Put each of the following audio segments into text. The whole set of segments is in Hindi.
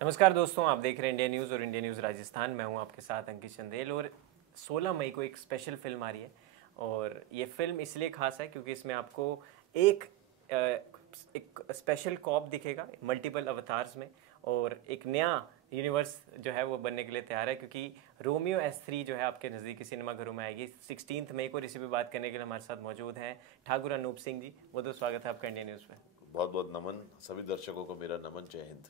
नमस्कार दोस्तों, आप देख रहे हैं इंडिया न्यूज़ और इंडिया न्यूज़ राजस्थान। मैं हूं आपके साथ अंकित चंदेल। और 16 मई को एक स्पेशल फिल्म आ रही है और ये फिल्म इसलिए खास है क्योंकि इसमें आपको एक अ, एक स्पेशल कॉप दिखेगा मल्टीपल अवतार्स में, और एक नया यूनिवर्स जो है वो बनने के लिए तैयार है क्योंकि रोमियो S3 जो है आपके नज़दीकी सिनेमा घरों में आएगी 16 मई को। इसी पे बात करने के लिए हमारे साथ मौजूद हैं ठाकुर अनूप सिंह जी। बहुत बहुत स्वागत है आपका इंडिया न्यूज़ में। बहुत बहुत नमन, सभी दर्शकों को मेरा नमन। जय हिंद।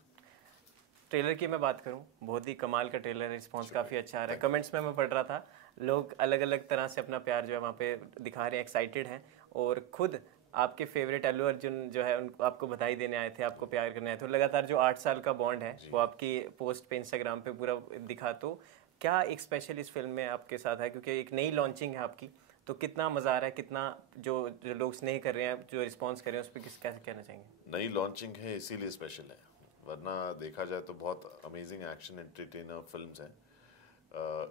ट्रेलर की मैं बात करूं, बहुत ही कमाल का ट्रेलर है, रिस्पांस काफ़ी अच्छा आ रहा है। कमेंट्स में मैं पढ़ रहा था, लोग अलग अलग तरह से अपना प्यार जो है वहाँ पे दिखा रहे हैं, एक्साइटेड हैं। और खुद आपके फेवरेट अल्लू अर्जुन जो है उनको आपको बधाई देने आए थे, आपको प्यार करने आए थे। और लगातार जो 8 साल का बॉन्ड है वो आपकी पोस्ट पे इंस्टाग्राम पे पूरा दिखा। तो क्या एक स्पेशल इस फिल्म में आपके साथ है, क्योंकि एक नई लॉन्चिंग है आपकी, तो कितना मज़ा आ रहा है, कितना जो जो लोग स्नेह कर रहे हैं, जो रिस्पॉन्स कर रहे हैं, उस पर कैसे कहना चाहेंगे? नई लॉन्चिंग है इसीलिए स्पेशल है, वरना देखा जाए तो बहुत अमेजिंग एक्शन एंटरटेनर फिल्म्स हैं।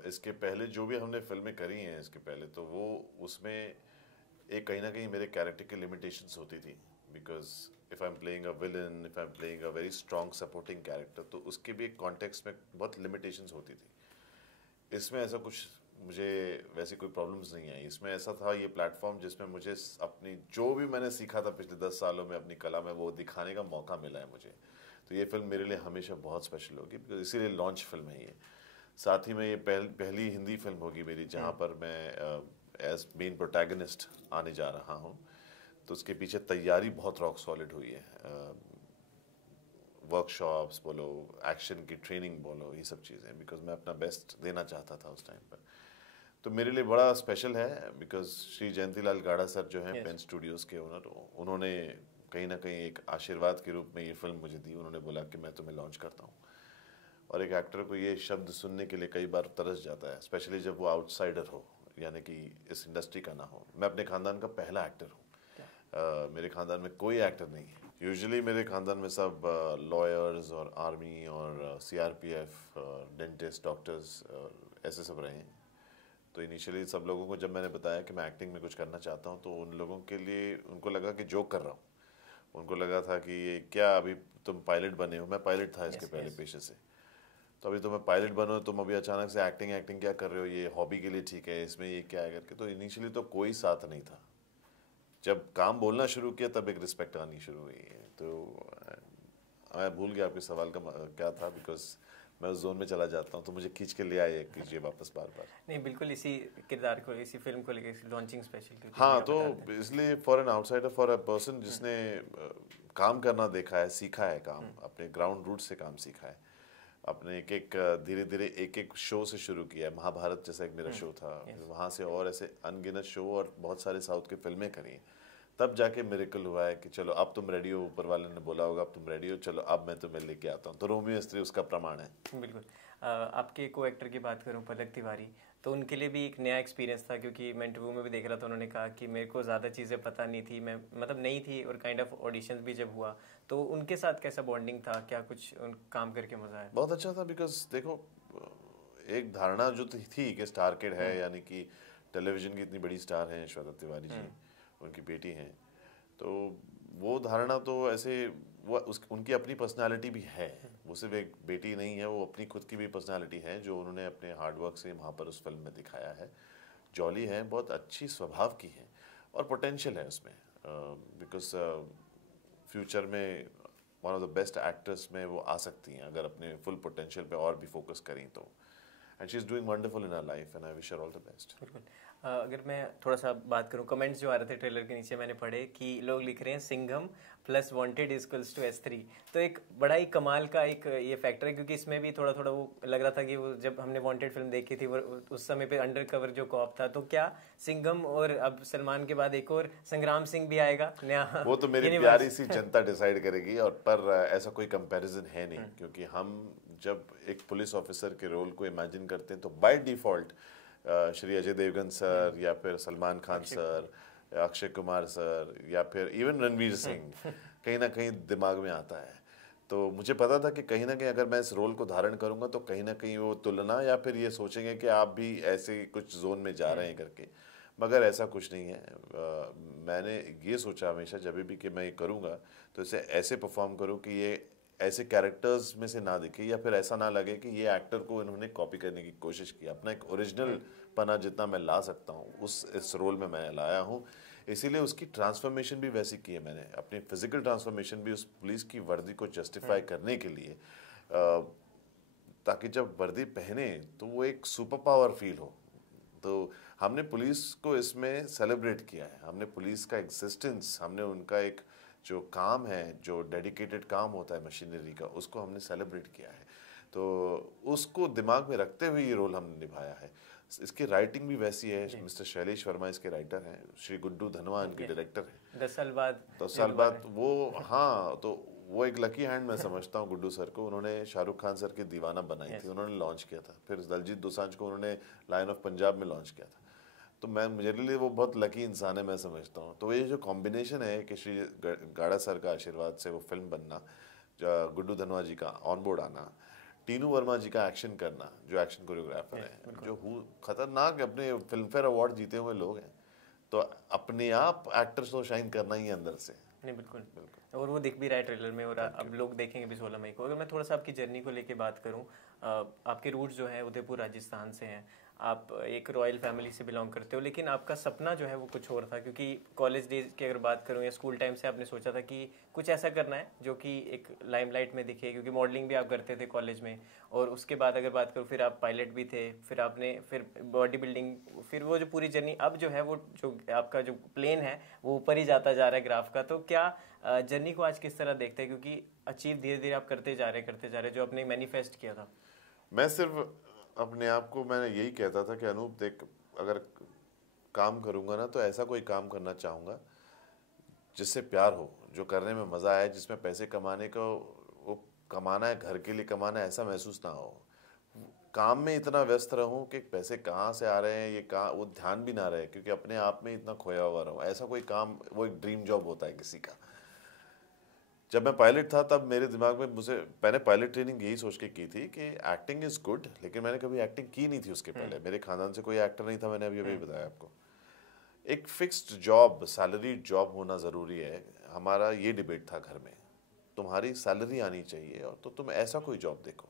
इसके पहले जो भी हमने फिल्में करी हैं इसके पहले, तो वो उसमें एक कहीं ना कहीं मेरे कैरेक्टर की लिमिटेशंस होती थी। Because if I am playing a villain, if I am playing a very strong supporting character, तो उसके भी एक कॉन्टेक्स्ट में बहुत लिमिटेशंस होती थी। इसमें ऐसा कुछ मुझे वैसी कोई प्रॉब्लम्स नहीं आई। इसमें ऐसा था, ये प्लेटफॉर्म जिसमें मुझे अपनी जो भी मैंने सीखा था पिछले 10 सालों में अपनी कला में, वो दिखाने का मौका मिला है मुझे। तो ये फिल्म मेरे लिए हमेशा बहुत स्पेशल होगी, बिकॉज इसीलिए लॉन्च फिल्म है ये। साथ ही में ये पहली हिंदी फिल्म होगी मेरी जहाँ पर मैं एज मेन प्रोटैगनिस्ट आने जा रहा हूँ। तो उसके पीछे तैयारी बहुत रॉक सॉलिड हुई है। वर्कशॉप्स बोलो, एक्शन की ट्रेनिंग बोलो, ये सब चीज़ें, बिकॉज मैं अपना बेस्ट देना चाहता था उस टाइम पर। तो मेरे लिए बड़ा स्पेशल है, बिकॉज श्री जयंतीलाल गाड़ा सर जो हैं पेन स्टूडियोज़ के ओनर, उन्होंने कहीं ना कहीं एक आशीर्वाद के रूप में ये फिल्म मुझे दी। उन्होंने बोला कि मैं तुम्हें लॉन्च करता हूँ। और एक एक्टर को ये शब्द सुनने के लिए कई बार तरस जाता है, स्पेशली जब वो आउटसाइडर हो, यानी कि इस इंडस्ट्री का ना हो। मैं अपने ख़ानदान का पहला एक्टर हूँ। मेरे ख़ानदान में कोई एक्टर नहीं है। यूजुअली मेरे ख़ानदान में सब लॉयर्स और आर्मी और सीआरपीएफ, डेंटिस्ट, डॉक्टर्स ऐसे सब रहे हैं। तो इनिशियली सब लोगों को जब मैंने बताया कि मैं एक्टिंग में कुछ करना चाहता हूँ, तो उन लोगों के लिए उनको लगा कि जोक कर रहा हूँ। उनको लगा था कि ये क्या, अभी तुम पायलट बने हो। मैं पायलट था इसके पहले पेशे से। तो अभी तुम्हें पायलट बनो, तुम अभी अचानक से एक्टिंग एक्टिंग क्या कर रहे हो, ये हॉबी के लिए ठीक है, इसमें ये क्या है करके। तो इनिशियली तो कोई साथ नहीं था। जब काम बोलना शुरू किया तब एक रिस्पेक्ट आनी शुरू हुई है। तो मैं भूल गया आपके सवाल का क्या था, बिकॉज मैं उस जोन में चला जाता हूँ, तो मुझे खींच के ले आए कीजिए वापस बार बार। नहीं, बिल्कुल इसी किरदार को, इसी फिल्म को लेकर लॉन्चिंग स्पेशल। हाँ, तो इसलिए for an outsider, for a person जिसने काम करना देखा है, सीखा है काम, अपने ग्राउंड रूट से काम सीखा है, अपने एक एक धीरे धीरे एक एक शो से शुरू किया है। महाभारत जैसा एक मेरा शो था, वहाँ से और ऐसे अनगिनत शो और बहुत सारे साउथ के फिल्में करी हैं। तब जाके मिरेकल हुआ है कि चलो अब तुम रेडी हो, ऊपर वाले ने बोला होगा अब तुम रेडी हो, चलो अब मैं तुम्हें लेके आता हूँ। तो रोमियो S3 उसका प्रमाण है। बिल्कुल। आपके को एक्टर की बात करूं, पलक तिवारी, तो उनके लिए भी एक नया एक्सपीरियंस था, क्योंकि मैं इंटरव्यू में भी देख रहा था, उन्होंने कहा कि मेरे को ज़्यादा चीज़ें पता नहीं थी, मैं मतलब नहीं थी, और काइंड ऑफ ऑडिशंस भी जब हुआ तो उनके साथ कैसा बॉन्डिंग था, क्या कुछ उन काम करके मज़ा आया? बहुत अच्छा था, बिकॉज देखो, एक धारणा जो थी कि स्टार किड है, यानी कि टेलीविजन की इतनी बड़ी स्टार हैं श्वेता तिवारी जी, उनकी बेटी हैं, तो वो धारणा तो ऐसे, वो उनकी अपनी पर्सनालिटी भी है। वो सिर्फ एक बेटी नहीं है, वो अपनी खुद की भी पर्सनालिटी है, जो उन्होंने अपने हार्डवर्क से वहाँ पर उस फिल्म में दिखाया है। जॉली है, बहुत अच्छी स्वभाव की है, और पोटेंशियल है उसमें, बिकॉज फ्यूचर में one of the best actors में वो आ सकती हैं अगर अपने फुल पोटेंशियल पे और भी फोकस करें तो। And she is doing wonderful in her life and I wish her all the best. बिल्कुल। अगर मैं थोड़ा सा बात करूं, कमेंट्स जो आ रहे थे ट्रेलर के नीचे मैंने पढ़े कि लोग लिख रहे हैं Singham plus wanted equals to S3। तो एक बड़ा ही कमाल का एक ये फैक्टर है, क्योंकि इसमें भी थोड़ा थोड़ा वो लग रहा था कि वो जब हमने वांटेड फिल्म देखी थी, वो उस समय पे अंडर कवर जो कॉप था, तो क्या सिंघम और अब सलमान के बाद एक और संग्राम सिंह भी आएगा नया? वो तो मेरी प्यारी सी जनता डिसाइड करेगी, और पर ऐसा कोई कंपैरिजन है नहीं, क्योंकि हम जब एक पुलिस ऑफिसर के रोल को इमेजिन करते हैं तो by default Shri Ajay Devgn sir, या फिर सलमान खान सर, अक्षय कुमार सर, या फिर इवन रणवीर सिंह कहीं ना कहीं दिमाग में आता है। तो मुझे पता था कि कहीं ना कहीं अगर मैं इस रोल को धारण करूंगा तो कहीं ना कहीं वो तुलना, या फिर ये सोचेंगे कि आप भी ऐसे कुछ जोन में जा रहे हैं करके। मगर ऐसा कुछ नहीं है। मैंने ये सोचा हमेशा जब भी कि मैं ये करूँगा तो इसे ऐसे परफॉर्म करूँ कि ये ऐसे कैरेक्टर्स में से ना दिखे या फिर ऐसा ना लगे कि ये एक्टर को इन्होंने कॉपी करने की कोशिश की। अपना एक ओरिजिनल पना जितना मैं ला सकता हूँ उस इस रोल में मैं लाया हूँ। इसीलिए उसकी ट्रांसफॉर्मेशन भी वैसी की है मैंने, अपनी फिजिकल ट्रांसफॉर्मेशन भी उस पुलिस की वर्दी को जस्टिफाई करने के लिए, ताकि जब वर्दी पहने तो वो एक सुपर पावर फील हो। तो हमने पुलिस को इसमें सेलिब्रेट किया है, हमने पुलिस का एग्जिस्टेंस, हमने उनका एक जो काम है, जो डेडिकेटेड काम होता है मशीनरी का, उसको हमने सेलिब्रेट किया है। तो उसको दिमाग में रखते हुए ये रोल हमने निभाया है। इसकी राइटिंग भी वैसी है, मिस्टर शैलेश वर्मा इसके राइटर हैं, श्री गुड्डू धनवा इनके डायरेक्टर हैं। 10 साल बाद, 10 साल बाद वो, हाँ, तो वो एक लकी हैंड मैं समझता हूँ गुड्डू सर को। उन्होंने शाहरुख खान सर की दीवाना बनाई थी, उन्होंने लॉन्च किया था, फिर दलजीत दोसांझ को उन्होंने लायन ऑफ पंजाब में लॉन्च किया था। तो मैं, मेरे लिए वो बहुत लकी इंसान है मैं समझता हूँ। तो ये जो कॉम्बिनेशन है कि श्री गाड़ा सर का आशीर्वाद से वो फिल्म बनना, गुड्डू धनवा जी का ऑन बोर्ड आना, टीनू वर्मा जी का एक्शन करना, जो एक्शन कोरियोग्राफर है, जो खतरनाक अपने फिल्म फेयर अवार्ड जीते हुए लोग हैं, तो अपने आप एक्टर्स को शाइन करना ही है अंदर से। नहीं, बिल्कुल बिल्कुल, और वो दिख भी रहा है ट्रेलर में, और अब लोग देखेंगे भी 16 मई को। अगर मैं थोड़ा सा आपकी जर्नी को लेके बात करूं, आपके रूट्स जो है उदयपुर राजस्थान से हैं, आप एक रॉयल फैमिली से बिलोंग करते हो, लेकिन आपका सपना जो है वो कुछ और था, क्योंकि कॉलेज डेज की अगर बात करूं या स्कूल टाइम से आपने सोचा था कि कुछ ऐसा करना है जो कि एक लाइमलाइट में दिखे, क्योंकि मॉडलिंग भी आप करते थे कॉलेज में, और उसके बाद अगर बात करूं फिर आप पायलट भी थे, फिर आपने फिर बॉडी बिल्डिंग, फिर वो जो पूरी जर्नी, अब जो है वो जो आपका जो प्लेन है वो ऊपर ही जाता जा रहा है ग्राफ का। तो क्या जर्नी को आज किस तरह देखते हैं, क्योंकि अचीव धीरे धीरे आप करते जा रहे जो आपने मैनिफेस्ट किया था? मैं सिर्फ अपने आप को मैंने यही कहता था कि अनूप देख, अगर काम करूंगा ना तो ऐसा कोई काम करना चाहूँगा जिससे प्यार हो, जो करने में मज़ा आए, जिसमें पैसे कमाने को, वो कमाना है घर के लिए कमाना है ऐसा महसूस ना हो। काम में इतना व्यस्त रहूं कि पैसे कहाँ से आ रहे हैं ये कहाँ, वो ध्यान भी ना रहे, क्योंकि अपने आप में इतना खोया हुआ रहूं। ऐसा कोई काम, वो एक ड्रीम जॉब होता है किसी का। जब मैं पायलट था तब मेरे दिमाग में, मुझे, मैंने पायलट ट्रेनिंग यही सोच के की थी कि एक्टिंग इज़ गुड, लेकिन मैंने कभी एक्टिंग की नहीं थी उसके पहले। मेरे खानदान से कोई एक्टर नहीं था, मैंने अभी अभी बताया आपको। एक फिक्स्ड जॉब, सैलरी जॉब होना ज़रूरी है। हमारा ये डिबेट था घर में, तुम्हारी सैलरी आनी चाहिए और तो तुम ऐसा कोई जॉब देखो।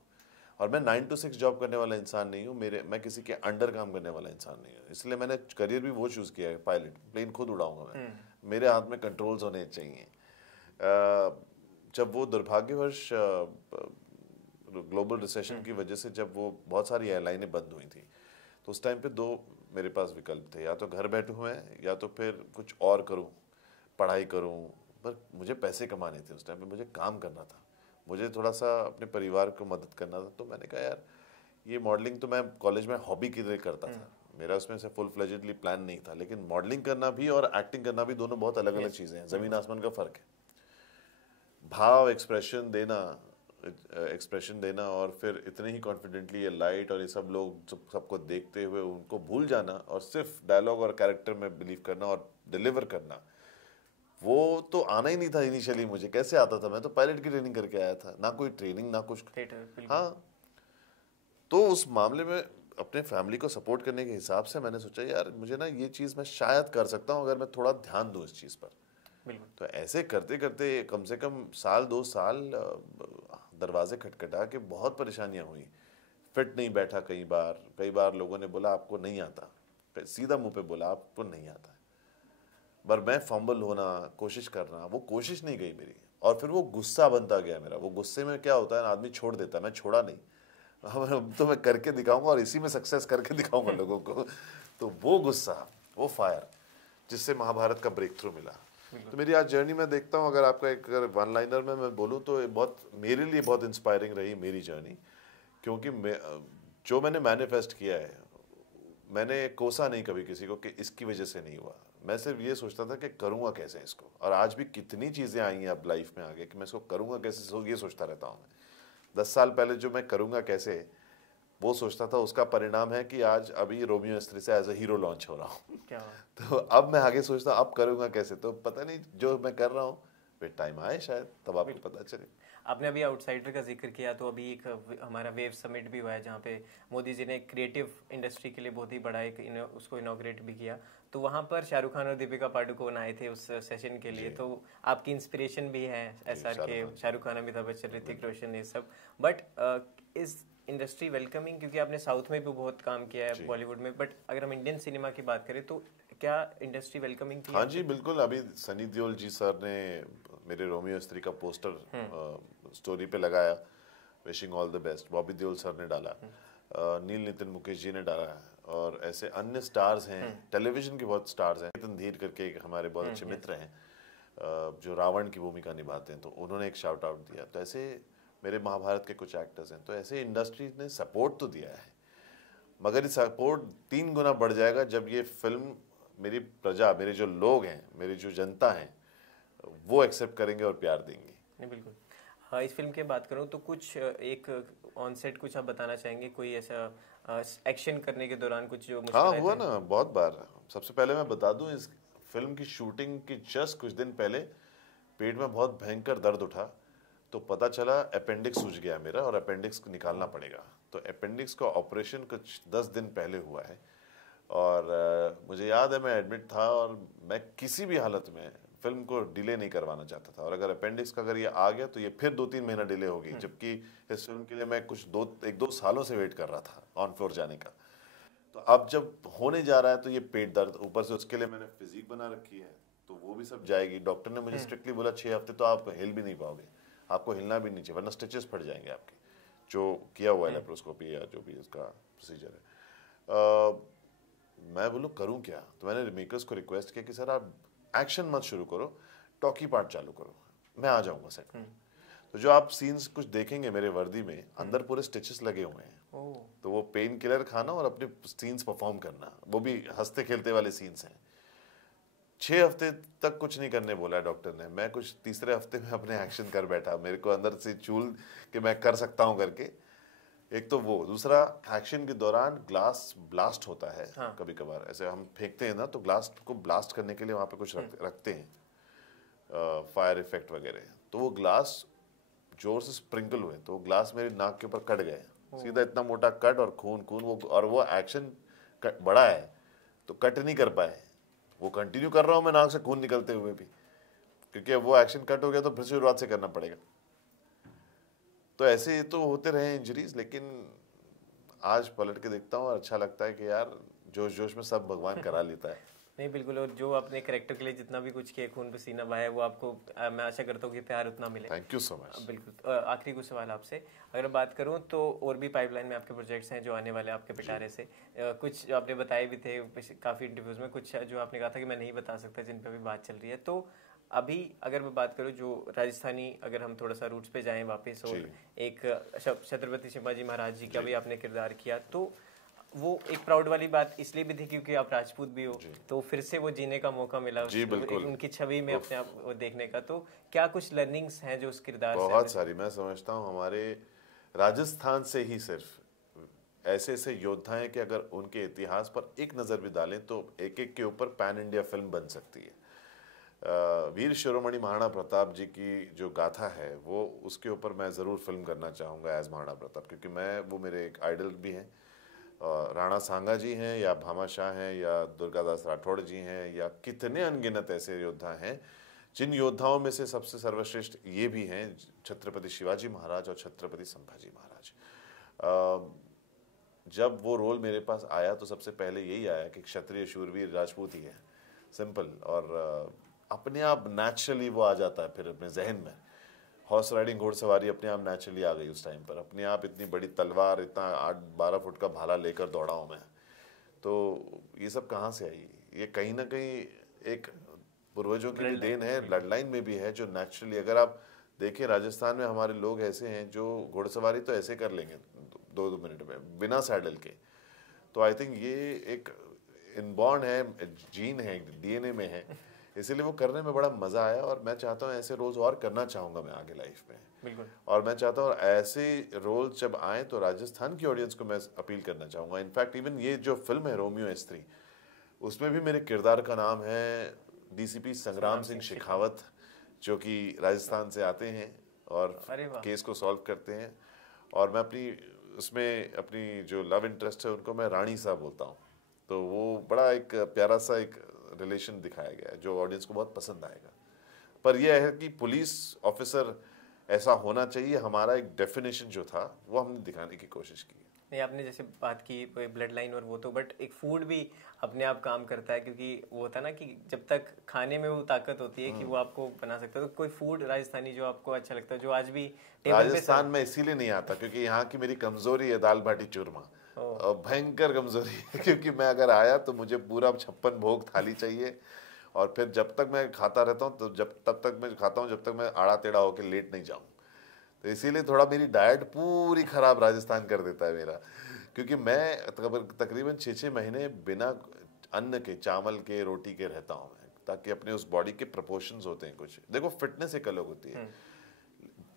और मैं 9 to 6 जॉब करने वाला इंसान नहीं हूँ, मैं किसी के अंडर काम करने वाला इंसान नहीं हूँ। इसलिए मैंने करियर भी वो चूज़ किया है, पायलट, प्लेन खुद उड़ाऊंगा मैं, मेरे हाथ में कंट्रोल्स होने चाहिए। जब वो दुर्भाग्यवश ग्लोबल रिसेशन की वजह से जब वो बहुत सारी एयरलाइनें बंद हुई थी, तो उस टाइम पे दो मेरे पास विकल्प थे, या तो घर बैठूँ मैं, या तो फिर कुछ और करूँ, पढ़ाई करूँ। पर मुझे पैसे कमाने थे उस टाइम पे, मुझे काम करना था, मुझे थोड़ा सा अपने परिवार को मदद करना था। तो मैंने कहा यार, ये मॉडलिंग तो मैं कॉलेज में हॉबी की तरह करता था, मेरा उसमें से फुल फ्लेजेडली प्लान नहीं था, लेकिन मॉडलिंग करना भी और एक्टिंग करना भी दोनों बहुत अलग अलग चीज़ें हैं, ज़मीन आसमान का फ़र्क है। भाव, एक्सप्रेशन देना और फिर इतने ही कॉन्फिडेंटली ये लाइट और ये सब लोग सबको देखते हुए उनको भूल जाना और सिर्फ डायलॉग और कैरेक्टर में बिलीव करना और डिलीवर करना, वो तो आना ही नहीं था इनिशियली। मुझे कैसे आता था? मैं तो पायलट की ट्रेनिंग करके आया था, ना कोई ट्रेनिंग ना कुछ। हाँ, तो उस मामले में अपने फैमिली को सपोर्ट करने के हिसाब से मैंने सोचा यार मुझे ना ये चीज़ मैं शायद कर सकता हूँ अगर मैं थोड़ा ध्यान दूँ इस चीज़ पर। तो ऐसे करते करते कम से कम साल 2 साल दरवाजे खटखटा के बहुत परेशानियां हुई। फिट नहीं बैठा कई बार लोगों ने बोला आपको नहीं आता, सीधा मुंह पे बोला आपको नहीं आता है। पर मैं फंबल होना, कोशिश करना, वो कोशिश नहीं गई मेरी, और फिर वो गुस्सा बनता गया मेरा। वो गुस्से में क्या होता है ना, आदमी छोड़ देता है, मैं छोड़ा नहीं। अब तो मैं करके दिखाऊंगा और इसी में सक्सेस करके दिखाऊंगा लोगों को। तो वो गुस्सा, वो फायर, जिससे महाभारत का ब्रेक थ्रू मिला। तो मेरी आज जर्नी में देखता हूँ, अगर आपका एक वन लाइनर में मैं बोलूँ तो बहुत मेरे लिए बहुत इंस्पायरिंग रही मेरी जर्नी, क्योंकि जो मैंने मैनिफेस्ट किया है, मैंने कोसा नहीं कभी किसी को कि इसकी वजह से नहीं हुआ। मैं सिर्फ ये सोचता था कि करूँगा कैसे इसको, और आज भी कितनी चीज़ें आई हैं अब लाइफ में आगे कि मैं इसको करूँगा कैसे, ये सोचता रहता हूँ मैं। 10 साल पहले जो मैं करूँगा कैसे वो सोचता था, उसका परिणाम है कि आज अभी रोमियो स्त्री से एज अ हीरो लॉन्च हो रहा हूँ। तो अब मैं आगे सोचता अब करूँगा कैसे, तो पता नहीं जो मैं कर रहा हूँ फिर टाइम आए शायद तब आपको पता चले। आपने अभी आउटसाइडर का जिक्र किया, तो अभी एक हमारा वेव समिट भी हुआ है जहाँ पे मोदी जी ने क्रिएटिव इंडस्ट्री के लिए बहुत ही बड़ा एक उसको इनॉग्रेट भी किया। तो वहाँ पर शाहरुख खान और दीपिका पादुकोण आए थे उस सेशन के लिए। तो आपकी इंस्पिरेशन भी है SR के, शाहरुख खान, अमिताभ बच्चन, ऋतिक रोशन, ये सब। बट इस इंडस्ट्री वेलकमिंग, क्योंकि आपने साउथ में भी बहुत काम किया है, बॉलीवुड में, बट अगर हम इंडियन सिनेमा की बात करें तो क्या इंडस्ट्री वेलकमिंग थी? हाँ जी बिल्कुल। अभी सनी देओल जी सर ने मेरे रोमियो स्त्री का पोस्टर स्टोरी पे लगाया, wishing all the best. Bobby Deol sir ने डाला, नील नितिन मुकेश जी ने डाला, और ऐसे अन्य स्टार्स हैं, टेलीविजन के बहुत स्टार्स हैं। नितिन धीर करके एक हमारे बहुत अच्छे मित्र हैं जो रावण की भूमिका निभाते हैं, तो उन्होंने एक शाउट आउट दिया। तो ऐसे मेरे महाभारत के कुछ एक्टर्स हैं। तो ऐसे इंडस्ट्री ने सपोर्ट तो दिया है, मगर ये सपोर्ट 3 गुना बढ़ जाएगा जब ये फिल्म मेरी प्रजा, मेरे जो लोग हैं, मेरी जो जनता है, वो एक्सेप्ट करेंगे और प्यार देंगे। नहीं, बिल्कुल। हाँ, इस फिल्म की बात करूँ तो कुछ एक ऑन सेट कुछ आप बताना चाहेंगे, कोई ऐसा एक्शन करने के दौरान कुछ जो मुश्किल? हाँ हुआ ना बहुत बार। सबसे पहले मैं बता दूं, इस फिल्म की शूटिंग की जस्ट कुछ दिन पहले पेट में बहुत भयंकर दर्द उठा, तो पता चला अपेंडिक्स सूज गया मेरा और अपेंडिक्स निकालना पड़ेगा। तो अपेंडिक्स का ऑपरेशन कुछ 10 दिन पहले हुआ है, और मुझे याद है मैं एडमिट था, और मैं किसी भी हालत में फिल्म को डिले नहीं करवाना चाहता था। और अगर अपेंडिक्स का अगर ये आ गया तो ये फिर 2-3 महीना डिले होगी, जबकि इस फिल्म के लिए मैं कुछ 1-2 सालों से वेट कर रहा था ऑन फ्लोर जाने का। तो अब जब होने जा रहा है तो ये पेट दर्द, ऊपर से उसके लिए मैंने फिजिक बना रखी है, तो वो भी सब जाएगी। डॉक्टर ने मुझे स्ट्रिक्टली बोला 6 हफ्ते तो आप हिल भी नहीं पाओगे, आपको हिलना भी नहीं चाहिए, वरना स्टिचेस फट जाएंगे आपके, जो किया हुआ है लेप्रोस्कोपी या जो भी उसका प्रोसीजर है। मैं बोलूँ करूँ क्या? तो मैंने मेकर्स को रिक्वेस्ट किया कि सर आप एक्शन मत शुरू करो, टॉकी पार्ट चालू करो, मैं आ जाऊंगा सेट में। तो जो आप सीन्स कुछ देखेंगे मेरे वर्दी में, अंदर पूरे स्टिचेस लगे हुए हैं। तो वो पेन किलर खाना और अपने सीन्स परफॉर्म करना, वो भी हंसते खेलते वाले सीन्स हैं। 6 हफ्ते तक कुछ नहीं करने बोला है डॉक्टर ने। मैं कुछ तीसरे हफ्ते में अपने एक्शन कर बैठा, मेरे को अंदर से चूल कि मैं कर सकता हूँ करके। एक तो वो, दूसरा एक्शन के दौरान ग्लास ब्लास्ट होता है। हाँ। कभी कभार ऐसे हम फेंकते हैं ना, तो ग्लास को ब्लास्ट करने के लिए वहाँ पे कुछ रखते हैं फायर इफेक्ट वगैरह। तो वो ग्लास जोर से स्प्रिंकल हुए, तो वो ग्लास मेरे नाक के ऊपर कट गए, सीधा इतना मोटा कट, और खून वो, और वो एक्शन बड़ा है तो कट नहीं कर पाए। वो कंटिन्यू कर रहा हूँ मैं नाक से खून निकलते हुए भी, क्योंकि वो एक्शन कट हो गया तो फिर से शुरुआत से करना पड़ेगा। तो ऐसे तो होते रहे इंजरीज, लेकिन आज पलट के देखता हूँ और अच्छा लगता है कि यार जोश जोश में सब भगवान करा लेता है। नहीं, बिल्कुल। और जो आपने कैरेक्टर के लिए जितना भी कुछ किया, खून पसीना बहाया, वो आपको मैं आशा करता हूँ कि प्यार उतना मिले। Thank you so much. बिल्कुल। आखिरी कुछ सवाल आपसे अगर बात करूँ तो और भी पाइपलाइन में आपके प्रोजेक्ट्स हैं जो आने वाले आपके पिटारे से। कुछ जो आपने बताए भी थे काफ़ी इंटरव्यूज में, कुछ जो आपने कहा था कि मैं नहीं बता सकता, जिन पर भी बात चल रही है। तो अभी अगर मैं बात करूँ जो राजस्थानी, अगर हम थोड़ा सा रूट्स पे जाएं वापस, और एक छत्रपति शिवाजी महाराज जी का भी आपने किरदार किया, तो वो एक प्राउड वाली बात इसलिए भी थी क्योंकि आप राजपूत भी हो, तो फिर से वो जीने का मौका मिला उनकी छवि में अपने आप वो देखने का। तो क्या कुछ लर्निंग्स हैं जो उस किरदार से? बहुत सारी। मैं समझता हूँ हमारे राजस्थान से ही सिर्फ ऐसे ऐसे योद्धा हैं कि अगर उनके इतिहास पर एक नज़र भी डालें तो एक एक के ऊपर पैन इंडिया फिल्म बन सकती है। वीर शिरोमणि महाराणा प्रताप जी की जो गाथा है, वो उसके ऊपर मैं ज़रूर फिल्म करना चाहूँगा एज महाराणा प्रताप, क्योंकि वो मेरे एक आइडल भी हैं। राणा सांगा जी हैं, या भामाशाह हैं, या दुर्गादास राठौड़ जी हैं, या कितने अनगिनत ऐसे योद्धा हैं, जिन योद्धाओं में से सबसे सर्वश्रेष्ठ ये भी हैं छत्रपति शिवाजी महाराज और छत्रपति संभाजी महाराज। जब वो रोल मेरे पास आया तो सबसे पहले यही आया कि क्षत्रिय शूरवीर राजपूत ही है, सिंपल, और अपने आप नेचुरली वो आ जाता है फिर अपने जहन में। हॉर्स राइडिंग, घोड़सवारी अपने आप नेचुरली आ गई उस टाइम पर। अपने आप इतनी बड़ी तलवार, इतना 8-12 फुट का भाला लेकर दौड़ा हूँ मैं। तो ये सब कहाँ से आई? ये कहीं ना कहीं एक पूर्वजों की भी देन है, ब्लड लाइन में भी है, जो नेचुरली, अगर आप देखें राजस्थान में हमारे लोग ऐसे हैं जो घोड़सवारी तो ऐसे कर लेंगे 2-2 मिनट में बिना सैडल के। तो आई थिंक ये एक इनबॉर्न है, जीन है, DNA में है, इसीलिए वो करने में बड़ा मज़ा आया। और मैं चाहता हूँ ऐसे रोल्स और करना चाहूँगा मैं आगे लाइफ में। बिल्कुल। और मैं चाहता हूँ ऐसे रोल्स जब आए तो राजस्थान की ऑडियंस को मैं अपील करना चाहूँगा। इनफैक्ट इवन ये जो फिल्म है रोमियो स्त्री, उसमें भी मेरे किरदार का नाम है DCP संग्राम सिंह शेखावत, जो कि राजस्थान से आते हैं और अरे वाह। केस को सॉल्व करते हैं। और मैं उसमें अपनी जो लव इंटरेस्ट है उनको मैं रानी साहब बोलता हूँ। तो वो बड़ा एक प्यारा सा एक रिलेशन दिखाया गया है जो ऑडियंस को बहुत पसंद आएगा। पर यह है कि पुलिस ऑफिसर ऐसा होना चाहिए, हमारा एक डेफिनेशन जो था वो हमने दिखाने की कोशिश की। नहीं, आपने जैसे बात की ब्लड लाइन और वो तो, बट एक फूड भी अपने आप काम करता है, क्योंकि वो होता है ना कि जब तक खाने में वो ताकत होती है कि वो आपको बना सकता है। तो कोई फूड राजस्थानी जो आपको अच्छा लगता है, जो आज भी टेबल पे राजस्थान में इसीलिए नहीं आता क्योंकि यहाँ की मेरी कमजोरी है दाल बाटी चूरमा, और भयंकर कमजोरी है। क्योंकि मैं अगर आया तो मुझे पूरा 56 भोग थाली चाहिए, और फिर जब तक मैं खाता रहता हूँ तो तब तक मैं खाता हूँ जब तक मैं आड़ा टेढ़ा होकर लेट नहीं जाऊँ। तो इसीलिए थोड़ा मेरी डाइट पूरी खराब राजस्थान कर देता है मेरा, क्योंकि मैं तकरीबन 6-6 महीने बिना अन्न के, चावल के, रोटी के रहता हूँ मैं, ताकि अपने उस बॉडी के प्रोपोर्शंस होते हैं कुछ। देखो फिटनेस एक अलग होती है,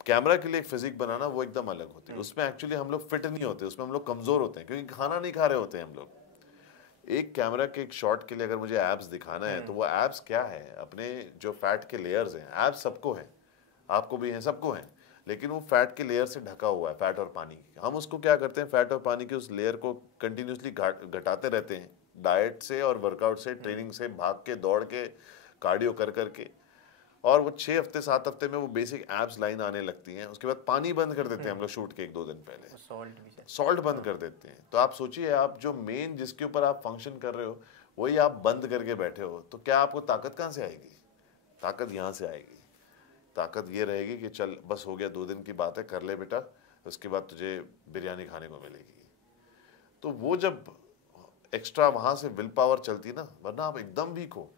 कैमरा के लिए एक फिजिक बनाना वो एकदम अलग होती है। उसमें एक्चुअली हम लोग फिट नहीं होते, उसमें हम लोग कमजोर होते हैं क्योंकि खाना नहीं खा रहे होते हैं हम लोग। एक कैमरा के एक शॉट के लिए अगर मुझे एब्स दिखाना है तो वो एब्स क्या है, अपने जो फैट के लेयर्स हैं, एब्स सबको हैं, आपको भी हैं, सबको हैं, लेकिन वो फैट के लेयर से ढका हुआ है, फैट और पानी। हम उसको क्या करते हैं, फैट और पानी के उस लेयर को कंटिन्यूसली घटाते रहते हैं, डाइट से और वर्कआउट से, ट्रेनिंग से, भाग के, दौड़ के, कार्डियो कर करके। और वो 6 हफ्ते 7 हफ्ते में वो बेसिक एब्स लाइन आने लगती हैं। उसके बाद पानी बंद कर देते हैं हम लोग शूट के 1-2 दिन पहले, सॉल्ट बंद कर देते हैं। तो आप सोचिए, आप जो मेन जिसके ऊपर आप फंक्शन कर रहे हो वही आप बंद करके बैठे हो, तो क्या आपको ताकत कहाँ से आएगी? ताकत यहाँ से आएगी। ताकत ये रहेगी कि चल बस हो गया, 2 दिन की बात है, कर ले बेटा, उसके बाद तुझे बिरयानी खाने को मिलेगी। तो वो जब एक्स्ट्रा वहाँ से विल पावर चलती है ना, वरना आप एकदम वीक हो।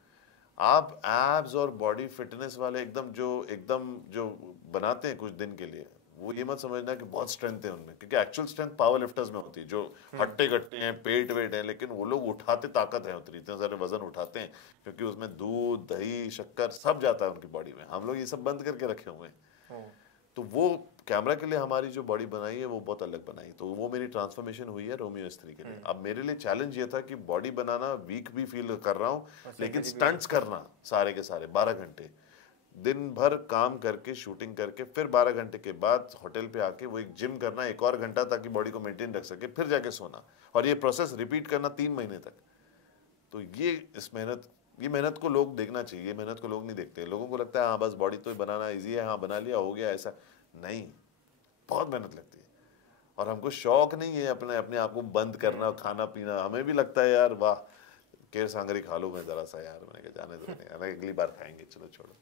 आप एब्स और बॉडी फिटनेस वाले एकदम जो बनाते हैं कुछ दिन के लिए, वो ये मत समझना कि बहुत स्ट्रेंथ है उनमें, क्योंकि एक्चुअल स्ट्रेंथ पावर लिफ्टर्स में होती है, जो हट्टे कट्टे हैं, पेट वेट है, लेकिन वो लोग उठाते ताकत है उतनी, इतने सारे वजन उठाते हैं क्योंकि उसमें दूध, दही, शक्कर सब जाता है उनकी बॉडी में। हम लोग ये सब बंद करके रखे हुए हैं। तो वो कैमरा के लिए हमारी जो बॉडी बनाई है वो बहुत अलग बनाई। तो वो मेरी ट्रांसफॉर्मेशन हुई है रोमियो स्त्री के लिए। अब मेरे लिए चैलेंज ये था कि बॉडी बनाना वीक भी फील कर रहा हूँ, लेकिन स्टंट्स करना सारे के सारे 12 घंटे दिन भर काम करके, शूटिंग करके, फिर 12 घंटे के बाद होटल पे आके वो एक जिम करना 1 और घंटा, ताकि बॉडी को मेंटेन रख सके, फिर जाके सोना, और ये प्रोसेस रिपीट करना 3 महीने तक। तो ये मेहनत को लोग देखना चाहिए, मेहनत को लोग नहीं देखते। लोगों को लगता है हाँ बस बॉडी तो बनाना इजी है, हाँ बना लिया हो गया, ऐसा नहीं, बहुत मेहनत लगती है। और हमको शौक नहीं है अपने आप को बंद करना, खाना पीना। हमें भी लगता है यार वाह, केर सांगरी खा लो मैं जरा सा यार, मैंने कहा जाने दो, नहीं अगली बार खाएंगे, चलो छोड़ो।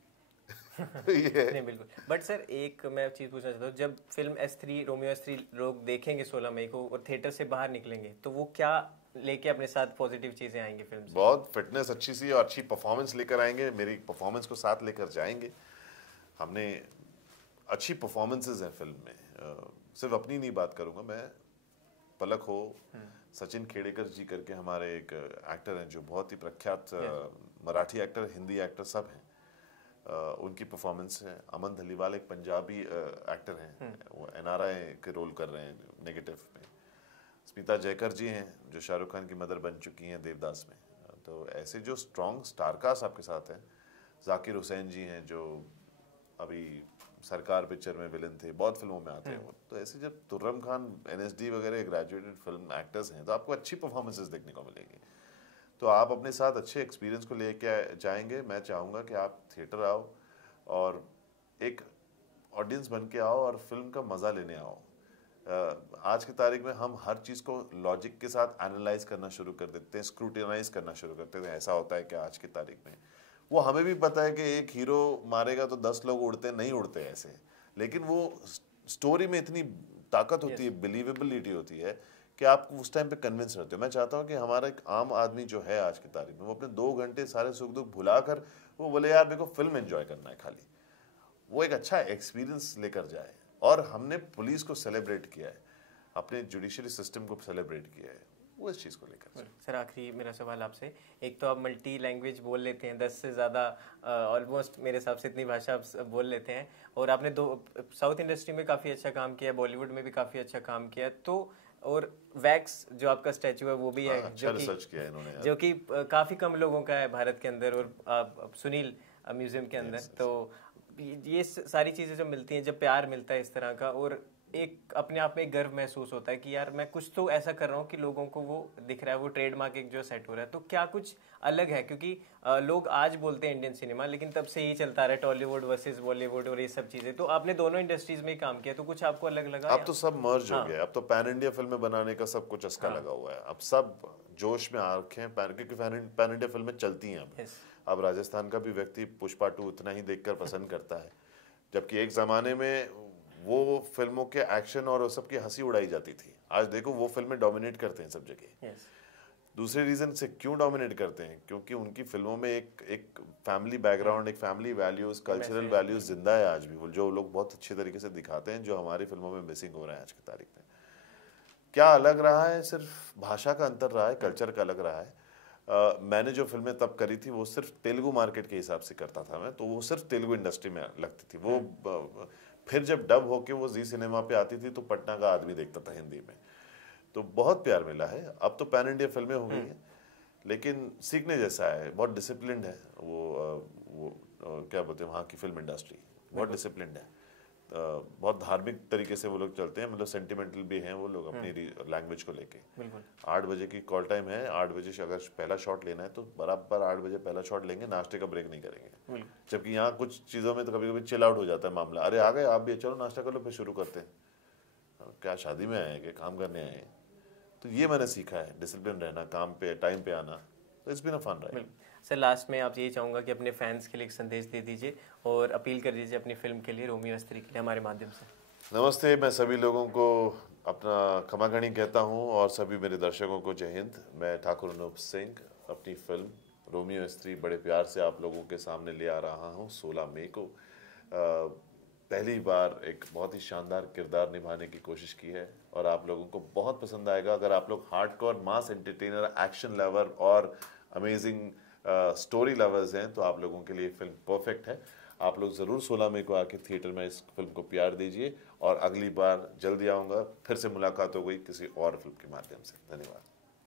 ये नहीं बिल्कुल। बट सर एक मैं चीज़ पूछना चाहता हूँ, जब फिल्म S3 रोमियो S3 लोग देखेंगे 16 मई को और थिएटर से बाहर निकलेंगे, तो वो क्या लेके अपने साथ पॉजिटिव चीजें आएंगी फिल्म से? बहुत फिटनेस अच्छी सी और अच्छी परफॉर्मेंस लेकर आएंगे, मेरी परफॉर्मेंस को साथ लेकर जाएंगे। हमने अच्छी परफॉर्मेंसेज हैं फिल्म में, सिर्फ अपनी नहीं बात करूंगा मैं, पलक हो, सचिन खेड़ेकर जी करके हमारे एक एक्टर हैं जो बहुत ही प्रख्यात मराठी एक्टर, हिंदी एक्टर सब हैं, उनकी परफॉर्मेंस है। अमन धलीवाल एक पंजाबी एक्टर हैं, वो NRI के रोल कर रहे हैं नेगेटिव में। स्मिता जयकर जी हैं जो शाहरुख खान की मदर बन चुकी हैं देवदास में। तो ऐसे जो स्ट्रॉन्ग स्टारकास्ट आपके साथ हैं। जाकिर हुसैन जी हैं जो अभी सरकार पिक्चर में विलन थे, बहुत फिल्मों में आते हैं। तो ऐसे जब तुर्रम खान, NSD वगैरह ग्रेजुएटेड फिल्म एक्टर्स हैं, तो आपको अच्छी परफॉर्मेंसेस देखने को मिलेंगी। तो आप अपने साथ अच्छे एक्सपीरियंस को लेके जाएंगे। मैं चाहूँगा कि आप थिएटर आओ और एक ऑडियंस बन के आओ और फिल्म का मज़ा लेने आओ। आज की तारीख में हम हर चीज़ को लॉजिक के साथ एनालाइज करना शुरू कर देते हैं, स्क्रूटिनाइज करना शुरू करते हैं। ऐसा होता है कि आज की तारीख में वो हमें भी पता है कि एक हीरो मारेगा तो 10 लोग उड़ते, नहीं उड़ते ऐसे, लेकिन वो स्टोरी में इतनी ताकत होती है, बिलीवेबिलिटी होती है कि आप उस टाइम पे कन्विंस रहते हो। मैं चाहता हूँ कि हमारा एक आम आदमी जो है आज की तारीख में, वो अपने 2 घंटे सारे सुख दुख भुला कर वो बोले यार मेरे को फिल्म एंजॉय करना है, खाली वो एक अच्छा एक्सपीरियंस लेकर जाए। और हमने पुलिस को सेलिब्रेट किया है, अपने जुडिशरी सिस्टम को सेलिब्रेट किया है, वो इस चीज़ को लेकर। सर आखिरी मेरा सवाल आपसे, एक तो आप मल्टी लैंग्वेज बोल लेते हैं, 10 से ज़्यादा ऑलमोस्ट मेरे हिसाब से इतनी भाषा आप बोल लेते हैं, और आपने साउथ इंडस्ट्री में काफ़ी अच्छा काम किया, बॉलीवुड में भी काफ़ी अच्छा काम किया। तो और वैक्स जो आपका स्टैचू है वो भी है, जो कि काफ़ी कम लोगों का है भारत के अंदर, और सुनील म्यूजियम के अंदर। तो ये सारी चीज़ें जब मिलती हैं, जब प्यार मिलता है इस तरह का, और एक अपने आप में गर्व महसूस होता है कि यार मैं कुछ तो ऐसा कर रहा हूँ कि लोगों को वो दिख रहा है, वो ट्रेडमार्क एक जो सेट हो रहा है, तो क्या कुछ अलग है? क्योंकि लोग आज बोलते हैं इंडियन सिनेमा, लेकिन तब से यही चलता रहा है टॉलीवुड वर्सेस बॉलीवुड और ये सब चीज़ें। तो आपने दोनों इंडस्ट्रीज में ही काम किया, तो कुछ आपको अलग लगा? अब तो सब मर्ज हो गया, अब तो पैन इंडिया फिल्में बनाने का सब कुछ चस्का लगा हुआ है, अब सब जोश में आ रखे हैं, क्योंकि पैन इंडिया फिल्में चलती हैं अब। अब राजस्थान का भी व्यक्ति पुष्पा 2 उतना ही देखकर पसंद करता है, जबकि एक जमाने में वो फिल्मों के एक्शन और सबकी हंसी उड़ाई जाती थी। आज देखो वो फिल्में डोमिनेट करते हैं सब जगह। दूसरे रीजन से क्यों डोमिनेट करते हैं? क्योंकि उनकी फिल्मों में एक फैमिली बैकग्राउंड, एक फैमिली वैल्यूज, कल्चरल वैल्यूज जिंदा है आज भी, वो जो लोग बहुत अच्छे तरीके से दिखाते हैं, जो हमारी फिल्मों में मिसिंग हो रहे हैं आज की तारीख में। क्या अलग रहा है? सिर्फ भाषा का अंतर रहा है, कल्चर का अलग रहा है। मैंने जो फिल्में तब करी थी वो सिर्फ तेलुगु मार्केट के हिसाब से करता था मैं, तो वो सिर्फ तेलुगु इंडस्ट्री में लगती थी वो। फिर जब डब होके वो जी सिनेमा पे आती थी तो पटना का आदमी देखता था हिंदी में, तो बहुत प्यार मिला है। अब तो पैन इंडिया फिल्में हो गई हैं, लेकिन सीखने जैसा है, बहुत डिसिप्लिन्ड है वो क्या बोलते हैं वहाँ की फिल्म इंडस्ट्री, बहुत डिसिप्लिन्ड है, बहुत धार्मिक तरीके से वो लोग चलते हैं, मतलब सेंटिमेंटल भी हैं वो लोग अपनी लैंग्वेज को लेके। 8 बजे की कॉल टाइम है, 8 बजे अगर पहला शॉट लेना है तो बराबर 8 बजे पहला शॉट लेंगे, नाश्ते का ब्रेक नहीं करेंगे। जबकि यहाँ कुछ चीज़ों में तो कभी कभी चिल आउट हो जाता है मामला, अरे आ गए आप भी, चलो नाश्ता कर लो फिर शुरू करते हैं। क्या शादी में आए हैं, क्या काम करने आए हैं? तो ये मैंने सीखा है, डिसिप्लिन रहना, काम पे टाइम पे आना। तो it's been a fun ride. Sir last में आप यही चाहूँगा कि अपने फैंस के लिए एक संदेश दे दीजिए और अपील कर दीजिए अपनी फिल्म के लिए, रोमियो स्त्री के लिए, हमारे माध्यम से। नमस्ते, मैं सभी लोगों को अपना खमागणी कहता हूँ और सभी मेरे दर्शकों को जय हिंद। मैं ठाकुर अनूप सिंह अपनी फिल्म रोमियो स्त्री बड़े प्यार से आप लोगों के सामने ले आ रहा हूँ 16 मई को। पहली बार एक बहुत ही शानदार किरदार निभाने की कोशिश की है और आप लोगों को बहुत पसंद आएगा। अगर आप लोग हार्डकोर मास एंटरटेनर, एक्शन लवर और अमेजिंग स्टोरी लवर्स हैं तो आप लोगों के लिए फिल्म परफेक्ट है। आप लोग ज़रूर 16 मई को आके थिएटर में इस फिल्म को प्यार दीजिए और अगली बार जल्दी आऊँगा, फिर से मुलाकात हो गई किसी और फिल्म के माध्यम से। धन्यवाद।